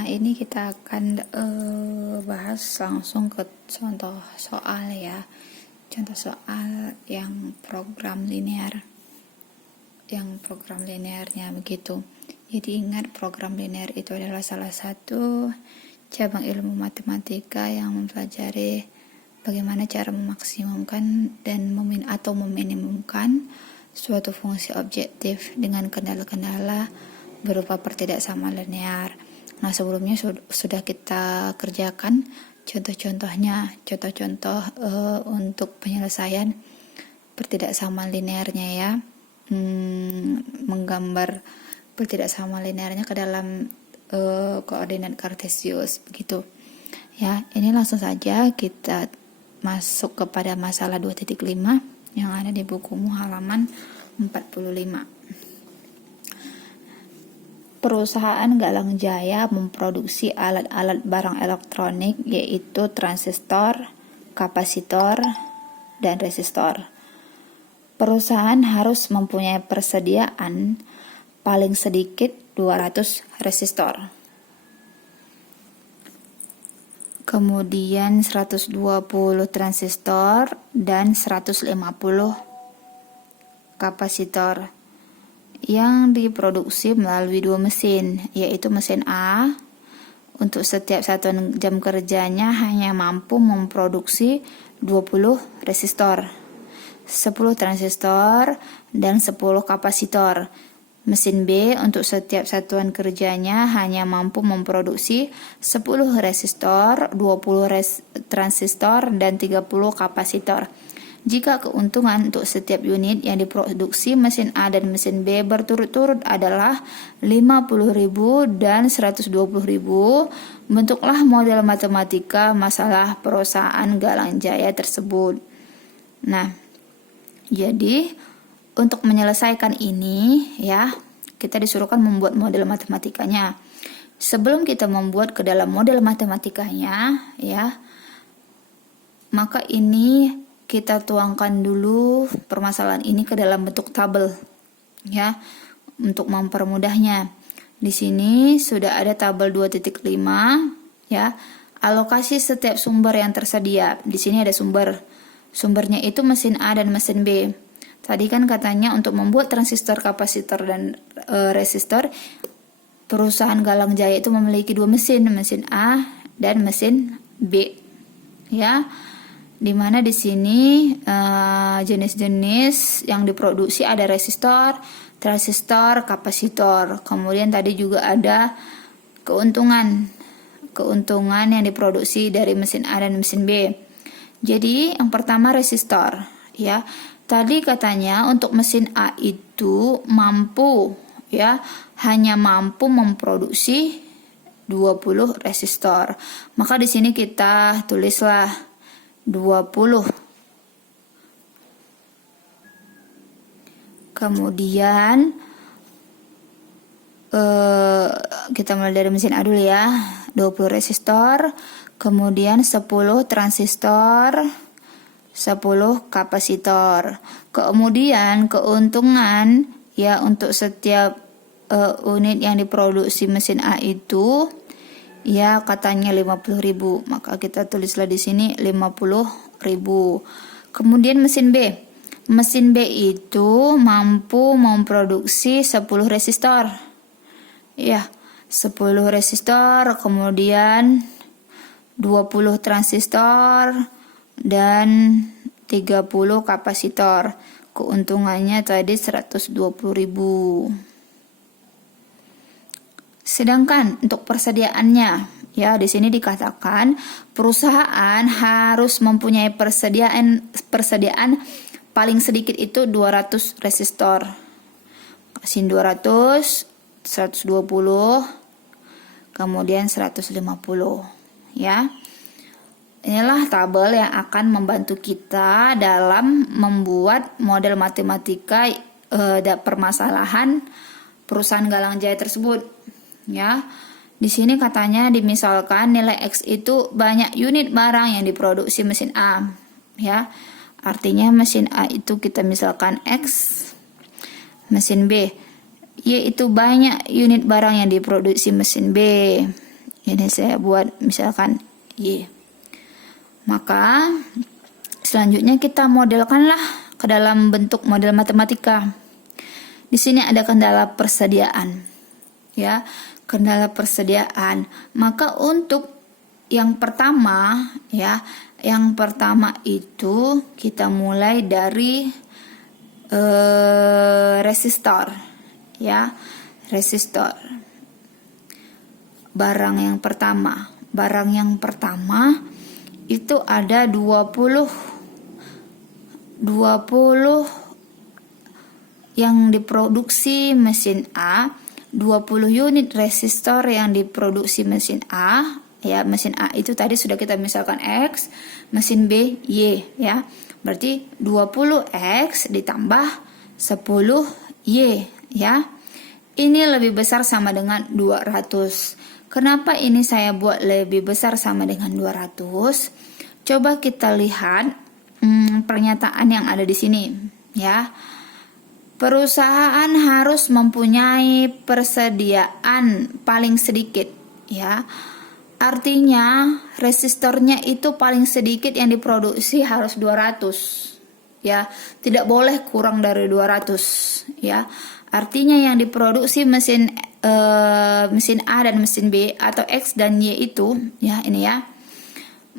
Nah, ini kita akan bahas langsung ke contoh soal ya. Contoh soal yang program linear. Yang program linearnya begitu. Jadi ingat, program linear itu adalah salah satu cabang ilmu matematika yang mempelajari bagaimana cara memaksimumkan dan meminimumkan suatu fungsi objektif dengan kendala-kendala berupa pertidaksamaan linear. Nah, sebelumnya sudah kita kerjakan contoh-contoh untuk penyelesaian pertidaksamaan linearnya ya. Menggambar pertidaksamaan linearnya ke dalam koordinat kartesius begitu. Ya, ini langsung saja kita masuk kepada masalah 2.5 yang ada di bukumu halaman 45. Perusahaan Galang Jaya memproduksi alat-alat barang elektronik yaitu transistor, kapasitor, dan resistor. Perusahaan harus mempunyai persediaan paling sedikit 200 resistor. Kemudian 120 transistor dan 150 kapasitor yang diproduksi melalui dua mesin, yaitu mesin A untuk setiap satuan jam kerjanya hanya mampu memproduksi 20 resistor, 10 transistor, dan 10 kapasitor. Mesin B untuk setiap satuan kerjanya hanya mampu memproduksi 10 resistor, 20 transistor, dan 30 kapasitor. Jika keuntungan untuk setiap unit yang diproduksi mesin A dan mesin B berturut-turut adalah 50.000 dan 120.000, bentuklah model matematika masalah perusahaan Galang Jaya tersebut. Nah, jadi untuk menyelesaikan ini ya, kita disuruhkan membuat model matematikanya. Sebelum kita membuat ke dalam model matematikanya ya, maka ini kita tuangkan dulu permasalahan ini ke dalam bentuk tabel ya, untuk mempermudahnya. Di sini sudah ada tabel 2.5 ya. Alokasi setiap sumber yang tersedia. Di sini ada sumbernya itu mesin A dan mesin B. Tadi kan katanya untuk membuat transistor, kapasitor, dan resistor, perusahaan Galang Jaya itu memiliki dua mesin A dan mesin B ya. Dimana di sini jenis-jenis yang diproduksi ada resistor, transistor, kapasitor. Kemudian tadi juga ada keuntungan yang diproduksi dari mesin A dan mesin B. Jadi yang pertama resistor ya. Tadi katanya untuk mesin A itu mampu ya, hanya mampu memproduksi 20 resistor. Maka di sini kita tulislah 20. Kemudian kita mulai dari mesin A dulu ya. 20 resistor, kemudian 10 transistor, 10 kapasitor. Kemudian keuntungan ya untuk setiap unit yang diproduksi mesin A itu ya katanya 50.000. Maka kita tulislah di sini 50.000. Kemudian mesin B. Mesin B itu mampu memproduksi 10 resistor. Ya, 10 resistor, kemudian 20 transistor dan 30 kapasitor. Keuntungannya tadi 120.000. Sedangkan untuk persediaannya ya, di sini dikatakan perusahaan harus mempunyai persediaan paling sedikit itu 200 resistor. Kasih 200, 120, kemudian 150 ya. Inilah tabel yang akan membantu kita dalam membuat model matematika permasalahan perusahaan Galang Jaya tersebut. Ya, di sini katanya dimisalkan nilai X itu banyak unit barang yang diproduksi mesin A. Ya, artinya mesin A itu kita misalkan X, mesin B yaitu banyak unit barang yang diproduksi mesin B. Ini saya buat misalkan Y. Maka selanjutnya kita modelkanlah ke dalam bentuk model matematika. Di sini ada kendala persediaan. Ya, kendala persediaan. Maka untuk yang pertama, ya, yang pertama itu kita mulai dari resistor, ya, resistor. Barang yang pertama itu ada 20 yang diproduksi mesin A, 20 unit resistor yang diproduksi mesin A, ya, mesin A itu tadi sudah kita misalkan X, mesin B Y, ya. Berarti 20X ditambah 10 Y, ya. Ini lebih besar sama dengan 200. Kenapa ini saya buat lebih besar sama dengan 200? Coba kita lihat pernyataan yang ada di sini, ya. Perusahaan harus mempunyai persediaan paling sedikit, ya. Artinya resistornya itu paling sedikit yang diproduksi harus 200, ya. Tidak boleh kurang dari 200, ya. Artinya yang diproduksi mesin A dan mesin B atau X dan Y itu, ya, ini ya.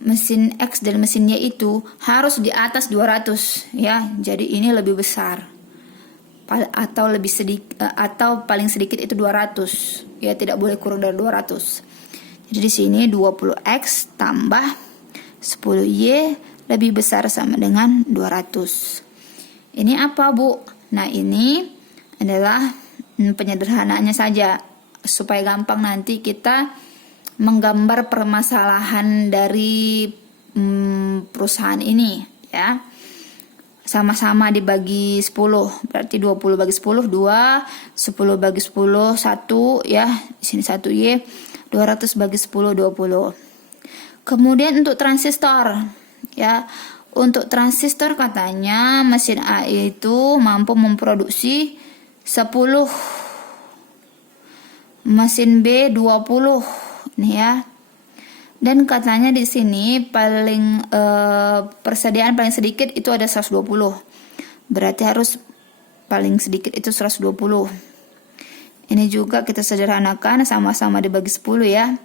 Mesin X dan mesin Y itu harus di atas 200, ya. Jadi ini lebih besar. Atau lebih sedikit, atau paling sedikit itu 200, ya, tidak boleh kurang dari 200. Jadi di sini 20X tambah 10Y lebih besar sama dengan 200. Ini apa, Bu? Nah, ini adalah penyederhanaannya saja supaya gampang nanti kita menggambar permasalahan dari perusahaan ini, ya. Sama-sama dibagi 10, berarti 20 bagi 10 2, 10 bagi 10 1, ya. Di sini 1Y, 200 bagi 10 20. Kemudian untuk transistor, ya. Untuk transistor katanya mesin A itu mampu memproduksi 10, mesin B 20, nih, ya. Dan katanya di sini persediaan paling sedikit itu ada 120. Berarti harus paling sedikit itu 120. Ini juga kita sederhanakan, sama-sama dibagi 10, ya.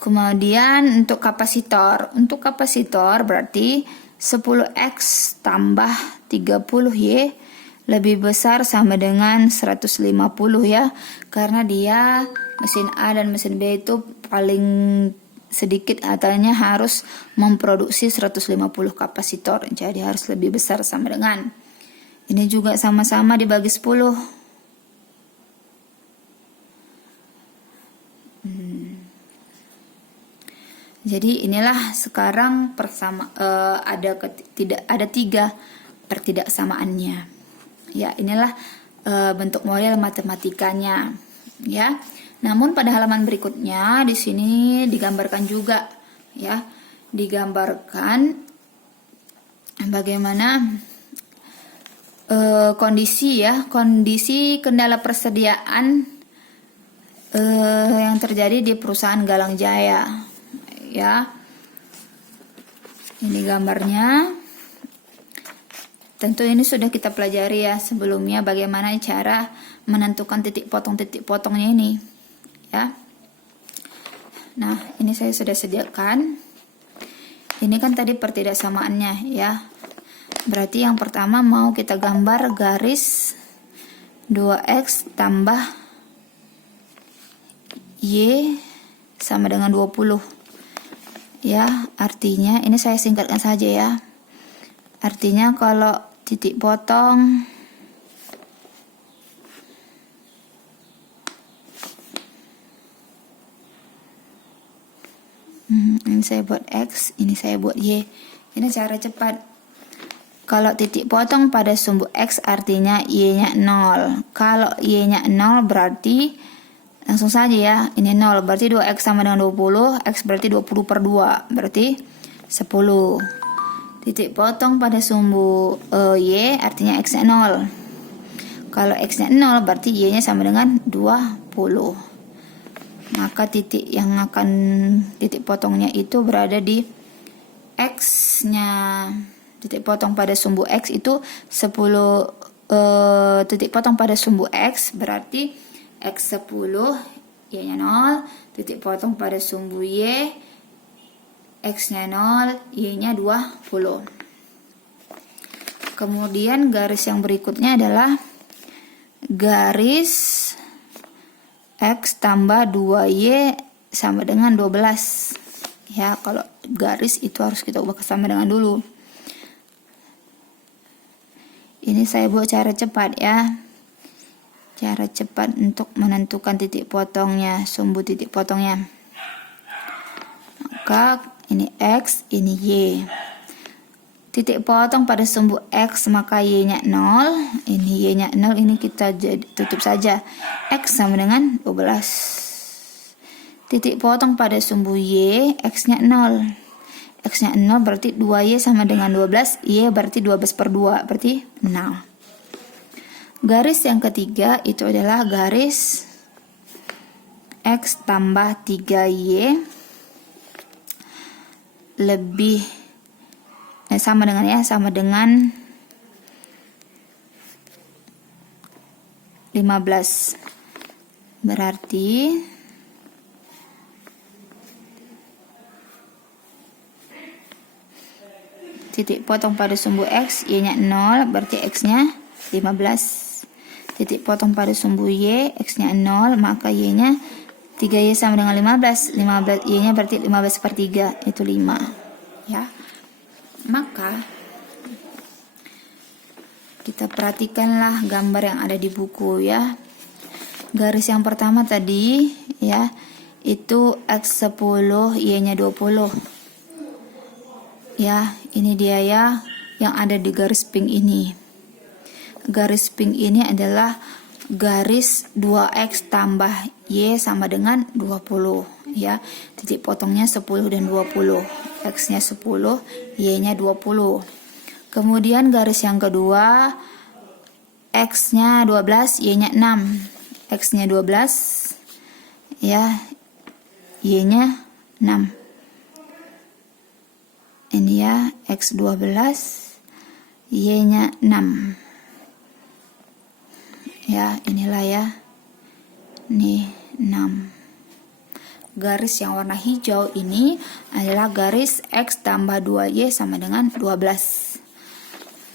Kemudian untuk kapasitor. Untuk kapasitor berarti 10X tambah 30Y lebih besar sama dengan 150, ya. Karena dia mesin A dan mesin B itu paling sedikit artinya harus memproduksi 150 kapasitor. Jadi harus lebih besar sama dengan. Ini juga sama-sama dibagi 10. Jadi inilah sekarang ada 3 pertidaksamaannya. Ya, inilah bentuk model matematikanya, ya. Namun pada halaman berikutnya di sini digambarkan juga, ya. Digambarkan bagaimana kondisi kendala persediaan yang terjadi di perusahaan Galang Jaya, ya. Ini gambarnya. Tentu ini sudah kita pelajari, ya, sebelumnya bagaimana cara menentukan titik potongnya ini, ya. Nah, ini saya sudah sediakan. Ini kan tadi pertidaksamaannya, ya. Berarti yang pertama mau kita gambar garis 2X tambah Y sama dengan 20. Ya, artinya ini saya singkatkan saja, ya. Artinya kalau titik potong ini saya buat X, ini saya buat Y. Ini cara cepat. Kalau titik potong pada sumbu X artinya Y-nya 0. Kalau Y-nya 0 berarti langsung saja, ya. Ini 0 berarti 2X sama dengan 20. X berarti 20 per 2 berarti 10. Titik potong pada sumbu Y artinya X-nya 0. Kalau X-nya 0 berarti Y-nya sama dengan 20. Maka titik potongnya itu berada di X-nya. Titik potong pada sumbu X itu 10 titik potong pada sumbu X berarti X 10, Y-nya 0. Titik potong pada sumbu Y, X-nya 0, Y-nya 20. Kemudian garis yang berikutnya adalah garis X tambah 2Y sama dengan 12. Ya, kalau garis itu harus kita ubah ke sama dengan dulu. Ini saya buat cara cepat ya. Cara cepat untuk menentukan titik potongnya, sumbu titik potongnya. Maka ini X, ini Y. Titik potong pada sumbu X maka Y-nya 0, ini Y-nya 0, ini kita tutup saja. X sama dengan 12. Titik potong pada sumbu Y, X-nya 0. X-nya 0 berarti 2Y sama dengan 12, Y berarti 12 per 2, berarti 0. Garis yang ketiga itu adalah garis X tambah 3Y lebih sama dengan 15. Berarti titik potong pada sumbu X, Y-nya 0, berarti X-nya 15. Titik potong pada sumbu Y, X-nya 0, maka Y-nya 3Y sama dengan 15. Y-nya berarti 15 per 3, itu 5. Ya. Maka kita perhatikanlah gambar yang ada di buku ya. Garis yang pertama tadi ya, itu X 10, Y-nya 20. Ya, ini dia ya yang ada di garis pink ini. Garis pink ini adalah garis 2X tambah Y sama dengan 20 ya. Titik potongnya 10 dan 20. X-nya 10, Y-nya 20. Kemudian garis yang kedua, X-nya 12, Y-nya 6. X-nya 12 ya, Y-nya 6. Ini ya, X 12, Y-nya 6. Ya, inilah ya. Nih 6. Garis yang warna hijau ini adalah garis X tambah 2Y sama dengan 12.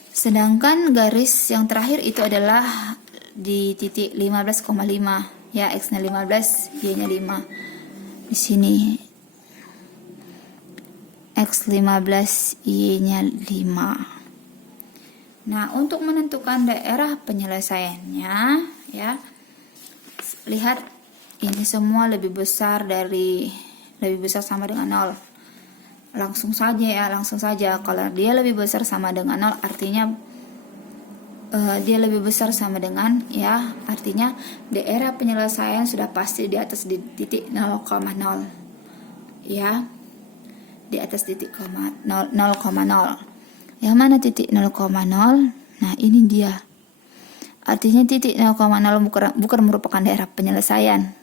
Sedangkan garis yang terakhir itu adalah di titik 15,5. Ya, X-nya 15, Y-nya 5. Di sini X 15, Y-nya 5. Nah, untuk menentukan daerah penyelesaiannya ya, lihat ini semua lebih besar sama dengan 0. Langsung saja kalau dia lebih besar sama dengan 0 artinya dia lebih besar sama dengan ya, artinya daerah penyelesaian sudah pasti di atas di titik 0,0 ya, di atas titik 0,0. Yang mana titik 0,0? Nah, ini dia. Artinya titik 0,0 bukan merupakan daerah penyelesaian.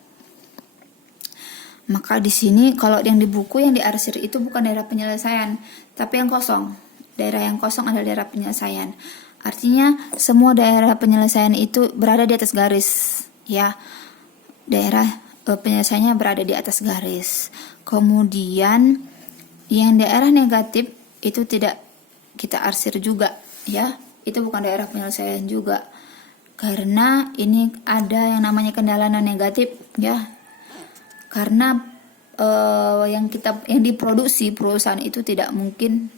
Maka di sini kalau yang di buku yang diarsir itu bukan daerah penyelesaian, tapi yang kosong. Daerah yang kosong adalah daerah penyelesaian. Artinya semua daerah penyelesaian itu berada di atas garis, ya. Daerah penyelesaiannya berada di atas garis. Kemudian yang daerah negatif itu tidak kita arsir juga, ya. Itu bukan daerah penyelesaian juga. Karena ini ada yang namanya kendala non negatif, ya. Karena yang diproduksi perusahaan itu tidak mungkin